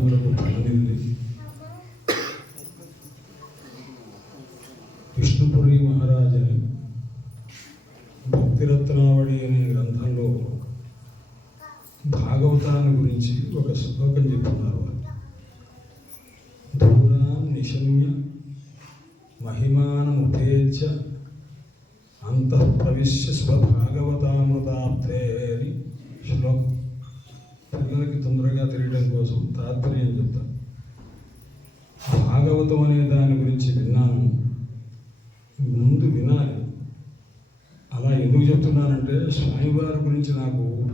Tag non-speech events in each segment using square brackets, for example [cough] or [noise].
పాదములకు ఫలమింది విష్ణుపురి మహారాజని భక్తిరత్నావళి అనే గ్రంథంలో భాగవతాన్ని గురించి ఒక శ్లోకం చెప్తున్నారు. దూరాం నిశమ్య మహిమానముపేత్య అంతఃప్రవిశ్య స్వభాగవతామృతార్థే అని శ్లోకం. పిల్లలకి తొందరగా తెలియడం కోసం తాత్పర్యం చెప్తాను భాగవతం అనే దాని గురించి విన్నాను. ముందు వినాలి. అలా ఎందుకు చెప్తున్నానంటే స్వామివారి గురించి నాకు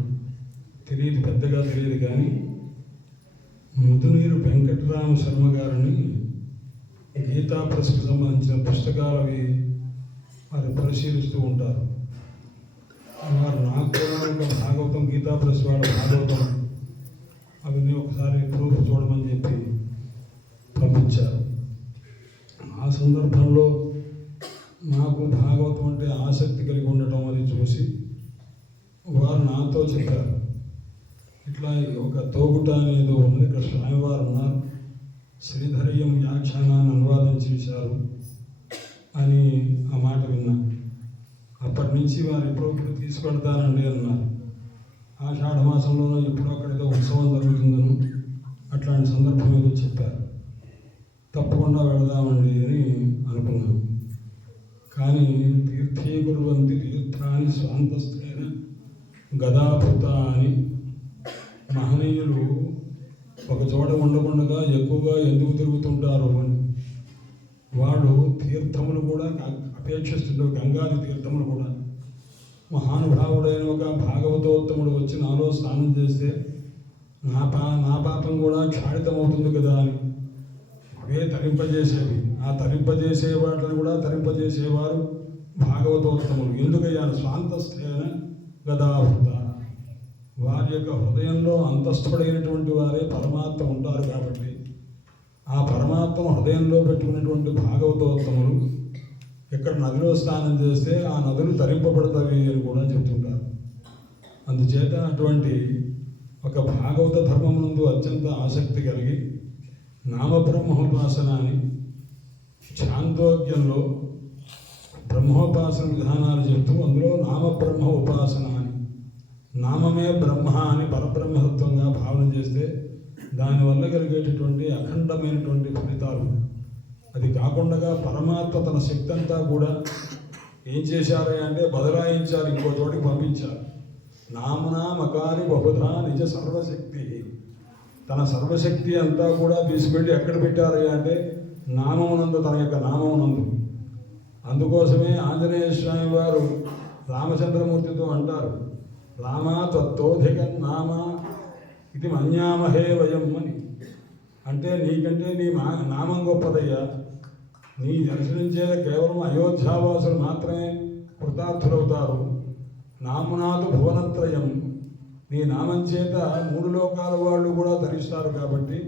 తెలియదు పెద్దగా తెలియదు కానీ ముదునీరు వెంకటరామ శర్మ గారిని గీతా ప్రెస్కి సంబంధించిన పుస్తకాలు అవి వారు పరిశీలిస్తూ ఉంటారు. వారు నాకు భాగవతం గీతా ప్రెస్ వాళ్ళ భాగవతం అవన్నీ ఒకసారి ప్రూఫ్ చూడమని చెప్పి పంపించారు. ఆ సందర్భంలో నాకు భాగవతం అంటే ఆసక్తి కలిగి ఉండటం అది చూసి వారు నాతో చెప్పారు. ఇట్లా ఒక తోగుట అనేది ఉంది. ఇక్కడ స్వామివారు ఉన్నారు. శ్రీధర్యం వ్యాఖ్యానాన్ని అనువాదం చేశారు అని ఆ మాట విన్నా. అప్పటి నుంచి వారు ఎప్పుడప్పుడు తీసుకెళ్తానండి అన్నారు. ఆషాఢ మాసంలోనో ఎప్పుడో అక్కడ ఉత్సవం జరుగుతుందను. అట్లాంటి సందర్భం ఏదో చెప్పారు. తప్పకుండా వెళదామండి అని అనుకున్నాను. కానీ తీర్థీకుర్వంతి తీర్థాన్ని స్వాంతస్థైన గదాభృత అని మహనీయులు ఒక చోట ఉండకుండా ఎక్కువగా ఎందుకు తిరుగుతుంటారు అని. వాడు తీర్థములు కూడా అపేక్షిస్తుంటారు. గంగాది తీర్థములు కూడా. మహానుభావుడైన ఒక భాగవతోత్తముడు వచ్చి నాలో స్నానం చేస్తే నా పా నా పాపం కూడా క్షాళితమవుతుంది కదా అని. అవే తరింపజేసేవి. ఆ తరింపజేసే వాటిని కూడా తరింపజేసేవారు భాగవతోత్తములు. ఎందుకయ్యా స్వాంతస్థైన గదాహృత వారి యొక్క హృదయంలో అంతస్థుడైనటువంటి వారే పరమాత్మ ఉంటారు కాబట్టి ఆ పరమాత్మ హృదయంలో పెట్టుకున్నటువంటి భాగవతోత్తములు ఇక్కడ నదిలో స్నానం చేస్తే ఆ నదులు తరింపబడతాయి అని కూడా చెప్తుంటారు. అందుచేత అటువంటి ఒక భాగవత ధర్మమునందు అత్యంత ఆసక్తి కలిగి నామబ్రహ్మోపాసన అని చాందోగ్యంలో బ్రహ్మోపాసన విధానాలు చెప్తూ అందులో నామబ్రహ్మ ఉపాసన అని నామమే బ్రహ్మ అని పరబ్రహ్మతత్వంగా భావన చేస్తే దానివల్ల కలిగేటటువంటి అఖండమైనటువంటి ఫలితాలు అది కాకుండా పరమాత్మ తన శక్తి అంతా కూడా ఏం చేశారు అంటే బదలాయించారు ఇంకో చోటికి పంపించారు. నామనా మకాని బహుధా నిజ సర్వశక్తి. తన సర్వశక్తి అంతా కూడా తీసుకెళ్ళి ఎక్కడ పెట్టారు అంటే నామమునందు తన యొక్క నామమునందు. అందుకోసమే ఆంజనేయ స్వామి వారు రామచంద్రమూర్తితో అంటారు రామా తత్తోధిక నామ ఇది మన్యామహే వయం అంటే నీకంటే నీ మా నామం గొప్పదయ్యా. నీ దర్శనించే కేవలం అయోధ్యావాసులు మాత్రమే కృతార్థులవుతారు. నామనాథు భువనత్రయం. నీ నామం చేత మూడు లోకాల వాళ్ళు కూడా ధరిస్తారు కాబట్టి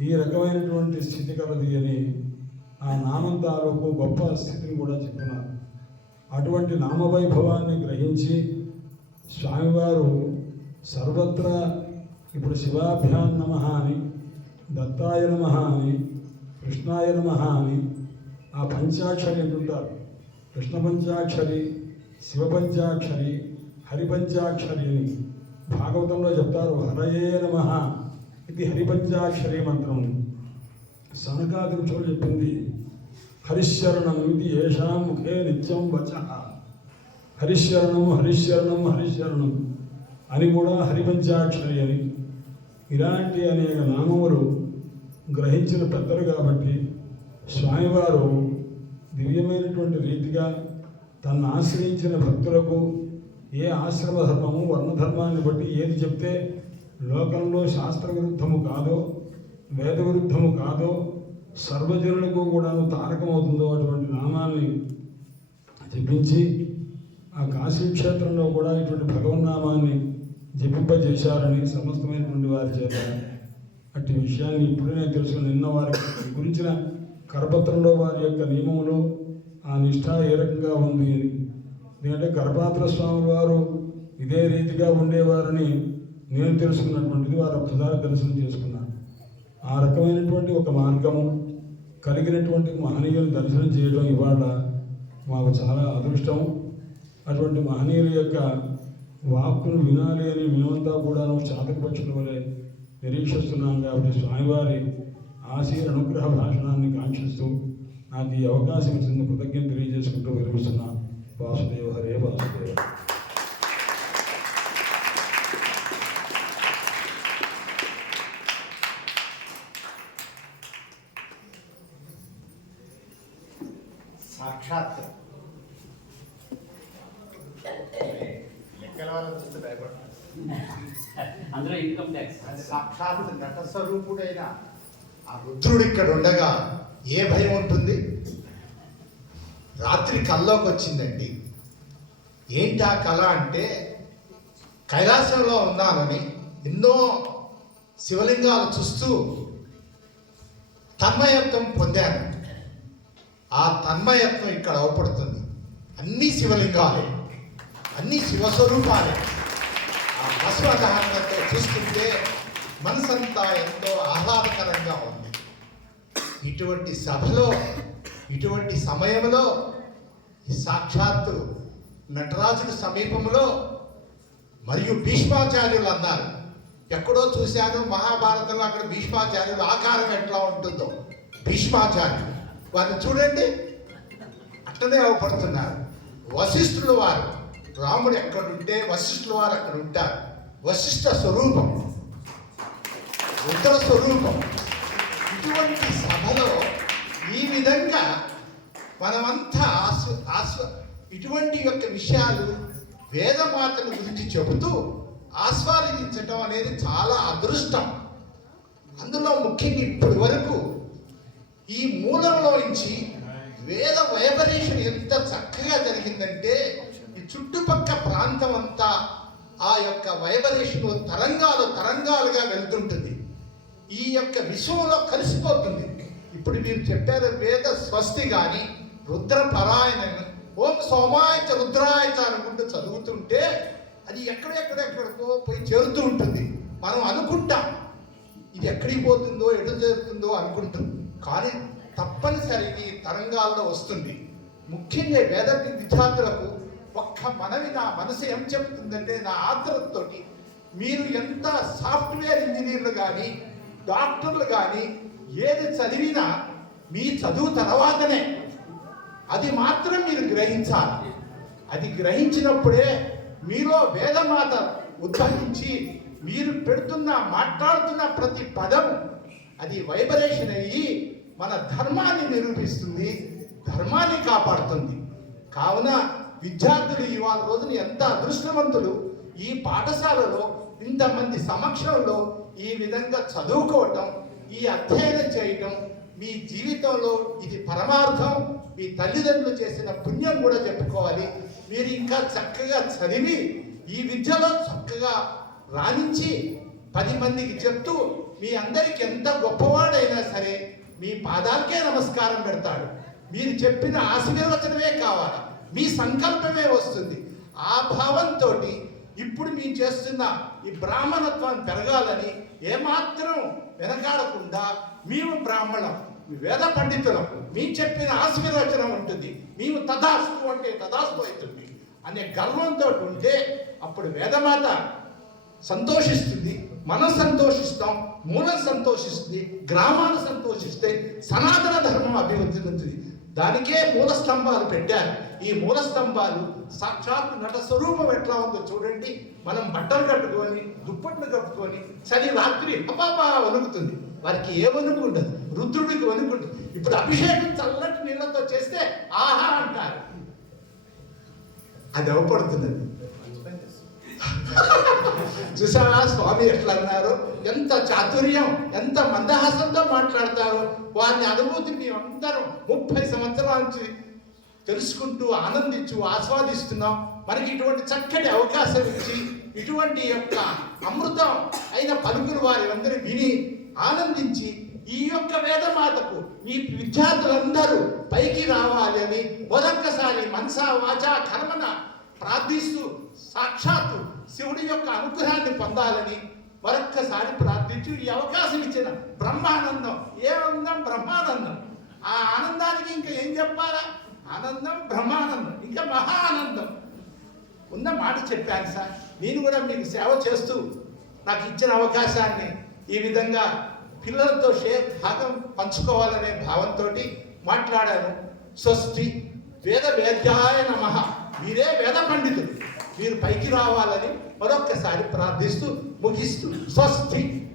ఈ రకమైనటువంటి స్థితి కలది అని ఆ నామం తాలూకు గొప్ప స్థితిని కూడా చెప్పినారు అటువంటి నామవైభవాన్ని గ్రహించి స్వామివారు సర్వత్రా ఇప్పుడు శివాభ్యాన్ నమ అని దత్తాయ నమ అని కృష్ణాయ నమ అని ఆ పంచాక్షరి అంటుంటారు. కృష్ణ పంచాక్షరి శివ పంచాక్షరి హరిపంచాక్షరి అని భాగవతంలో చెప్తారు. హరయే నమ ఇది హరిపంచాక్షరి మంత్రం. సనకాది చెప్పింది హరిశరణం ఇది ఏషాం ముఖే నిత్యం వచ. హరిశరణం హరిశరణం హరిశరణం అని కూడా హరిపంచాక్షరి అని. ఇలాంటి అనేక నామములు గ్రహించిన పెద్దలు కాబట్టి స్వామివారు దివ్యమైనటువంటి రీతిగా తను ఆశ్రయించిన భక్తులకు ఏ ఆశ్రమ ధర్మము వర్ణధర్మాన్ని బట్టి ఏది చెప్తే లోకంలో శాస్త్ర విరుద్ధము కాదో వేద విరుద్ధము కాదో సర్వజనులకు కూడా తారకమవుతుందో అటువంటి నామాన్ని జపించి ఆ కాశీ క్షేత్రంలో కూడా ఇటువంటి భగవన్నామాన్ని జపింపజేశారని సమస్తమైనటువంటి వారి చేత అట్టి విషయాన్ని ఇప్పుడే తెలుసుకుని నిన్న వారికి గురించిన కరపత్రంలో వారి యొక్క నియమంలో ఆ నిష్ఠ ఏ రకంగా ఉంది అని. ఎందుకంటే కరపాత్ర స్వామి వారు ఇదే రీతిగా ఉండేవారని నేను తెలుసుకున్నటువంటిది వారు ఒకసారి దర్శనం చేసుకున్నాను ఆ రకమైనటువంటి ఒక మార్గము కలిగినటువంటి మహనీయుని దర్శనం చేయడం ఇవాళ మాకు చాలా అదృష్టం. అటువంటి మహనీయుల యొక్క వాక్కును వినాలి అని మేమంతా కూడాను చాతకపక్షుల వలె నిరీక్షిస్తున్నాం కాబట్టి స్వామివారి ఆశీర్ అనుగ్రహ భాషణాన్ని కాంక్షిస్తూ నాకు ఈ అవకాశం ఇచ్చిన కృతజ్ఞత తెలియజేసుకుంటూ విరమిస్తున్నా వాసుదేవ హరే వాసుదేవ. సాక్షాత్. లెక్కల వాళ్ళని చూస్తే భయపడతాను అందులో ఇన్కమ్ ట్యాక్స్ సాక్షాత్ నట స్వరూపుడైన ఆ రుద్రుడు ఇక్కడ ఉండగా ఏ భయం ఉంటుంది? రాత్రి కల్లోకి వచ్చిందండి. ఏంటి ఆ కళ అంటే కైలాసంలో ఉన్నానని ఎన్నో శివలింగాలు చూస్తూ తన్మయత్వం పొందాను. ఆ తన్మయత్వం ఇక్కడ అవపడుతుంది. అన్ని శివలింగాలే అన్ని శివస్వరూపాలే. ఆ చూస్తుంటే మనసంతా ఎంతో ఆహ్లాదకరంగా ఉంది. ఇటువంటి సభలో ఇటువంటి సమయంలో ఈ సాక్షాత్తు నటరాజుడు సమీపంలో మరియు భీష్మాచార్యులు అన్నారు. ఎక్కడో చూశాను మహాభారతంలో అక్కడ భీష్మాచార్యులు ఆకారం ఎట్లా ఉంటుందో. భీష్మాచార్యులు. వారిని చూడండి. అట్టనే అవపడుతున్నారు. వశిష్ఠులు వారు. రాముడు ఎక్కడుంటే వశిష్ఠుల వారు అక్కడ ఉంటారు. వశిష్ఠ స్వరూపం. రుద్ర స్వరూపం. ఇటువంటి సభలో ఈ విధంగా మనమంతా ఆస్వ ఆస్వ ఇటువంటి యొక్క విషయాలు వేదమాతల గురించి చెబుతూ ఆస్వాదించటం అనేది చాలా అదృష్టం. అందులో ముఖ్యంగా ఇప్పటి వరకు ఈ మూలంలో నుంచి వేద వైబరేషన్ ఎంత చక్కగా జరిగిందంటే ఈ చుట్టుపక్క ప్రాంతం అంతా ఆ యొక్క వైబరేషన్ తరంగాలు తరంగాలుగా వెళ్తుంటుంది. ఈ యొక్క విశ్వంలో కలిసిపోతుంది. ఇప్పుడు మీరు చెప్పారు వేద స్వస్తి కానీ రుద్ర పరాయణ ఓం సోమాయచ రుద్రాయచ అనుకుంటూ చదువుతుంటే అది ఎక్కడెక్కడెక్కడికో పోయి చేరుతూ ఉంటుంది. మనం అనుకుంటాం ఇది ఎక్కడికి పోతుందో ఎటు చేరుతుందో అనుకుంటాం. కానీ తప్పనిసరి ఈ తరంగాల్లో వస్తుంది. ముఖ్యంగా వేద విద్యార్థులకు ఒక్క మనవి నా మనసు ఏం చెప్తుందంటే నా ఆదరంతో మీరు ఎంత సాఫ్ట్వేర్ ఇంజనీర్లు కానీ డాక్టర్లు కానీ ఏది చదివినా మీ చదువు తర్వాతనే. అది మాత్రం మీరు గ్రహించాలి. అది గ్రహించినప్పుడే మీలో వేదమాత ఉద్భవించి మీరు పెడుతున్న మాట్లాడుతున్న ప్రతి పదం అది వైబ్రేషన్ అయ్యి మన ధర్మాన్ని నిరూపిస్తుంది ధర్మాన్ని కాపాడుతుంది. కావున విద్యార్థులు ఇవాళ రోజున ఎంత అదృష్టవంతులు ఈ పాఠశాలలో ఇంతమంది సమక్షంలో ఈ విధంగా చదువుకోవటం ఈ అధ్యయనం చేయటం మీ జీవితంలో ఇది పరమార్థం మీ తల్లిదండ్రులు చేసిన పుణ్యం కూడా చెప్పుకోవాలి. మీరు ఇంకా చక్కగా చదివి ఈ విద్యలో చక్కగా రాణించి పది మందికి చెప్తూ మీ అందరికి ఎంత గొప్పవాడైనా సరే మీ పాదాలకే నమస్కారం పెడతాడు. మీరు చెప్పిన ఆశీర్వచనమే కావాలి? మీ సంకల్పమే వస్తుంది. ఆ భావంతో ఇప్పుడు మేము చేస్తున్న ఈ బ్రాహ్మణత్వాన్ని పెరగాలని ఏమాత్రం వెనకాడకుండా మేము బ్రాహ్మణం వేద పండితులం మేము చెప్పిన ఆశీర్వచనం ఉంటుంది. మేము తదాస్తు అంటే తదాస్తు అవుతుంది. అనే గర్వంతో ఉంటే అప్పుడు వేదమాత సంతోషిస్తుంది మనం సంతోషిస్తాం మూలం సంతోషిస్తుంది గ్రామాలు సంతోషిస్తే సనాతన ధర్మం అభివృద్ధి చెందుతుంది. దానికే మూల స్తంభాలు పెట్టారు. ఈ మూల స్తంభాలు సాక్షాత్ నట స్వరూపం ఎట్లా ఉందో చూడండి. మనం బట్టలు కట్టుకొని దుప్పట్లు కప్పుకొని చలి రాత్రి అపాపా వణుకుతుంది. వారికి ఏ వణుకు ఉండదు? రుద్రుడికి వణుకు ఉంటుంది. ఇప్పుడు అభిషేకం చల్లటి నీళ్ళతో చేస్తే ఆహా అంటారు. అది అవపడుతున్నది. [laughs] చూసావా? స్వామి ఎట్లా అన్నారు? ఎంత చాతుర్యం ఎంత మందహాసంతో మాట్లాడతారు. వారిని అనుభూతి మేమందరం ముప్పై సంవత్సరాల నుంచి తెలుసుకుంటూ ఆనందించు ఆస్వాదిస్తున్నాం. మనకి ఇటువంటి చక్కటి అవకాశం ఇచ్చి ఇటువంటి యొక్క అమృతం అయిన పలుకులు వారి అందరూ విని ఆనందించి ఈ యొక్క వేదమాతకు ఈ విద్యార్థులందరూ పైకి రావాలి అని మొదొక్కసారి మనసా వాచా కర్మన ప్రార్థిస్తూ సాక్షాత్తు శివుడి యొక్క అనుగ్రహాన్ని పొందాలని మరొక్కసారి ప్రార్థించు ఈ అవకాశం ఇచ్చిన బ్రహ్మానందం ఏ అందం బ్రహ్మానందం? ఆ ఆనందానికి ఇంకా ఏం చెప్పాలా? ఆనందం బ్రహ్మానందం ఇంకా మహా ఆనందం ఉన్న మాట చెప్పాను సార్. నేను కూడా మీకు సేవ చేస్తూ నాకు ఇచ్చిన అవకాశాన్ని ఈ విధంగా పిల్లలతో షేర్ భాగం పంచుకోవాలనే భావంతో మాట్లాడాను. స్వస్తి వేద వేద్యాయ నమ. మీరే వేద పండితులు. మీరు పైకి రావాలని మరొక్కసారి ప్రార్థిస్తూ ముగిస్తూ స్వస్తి.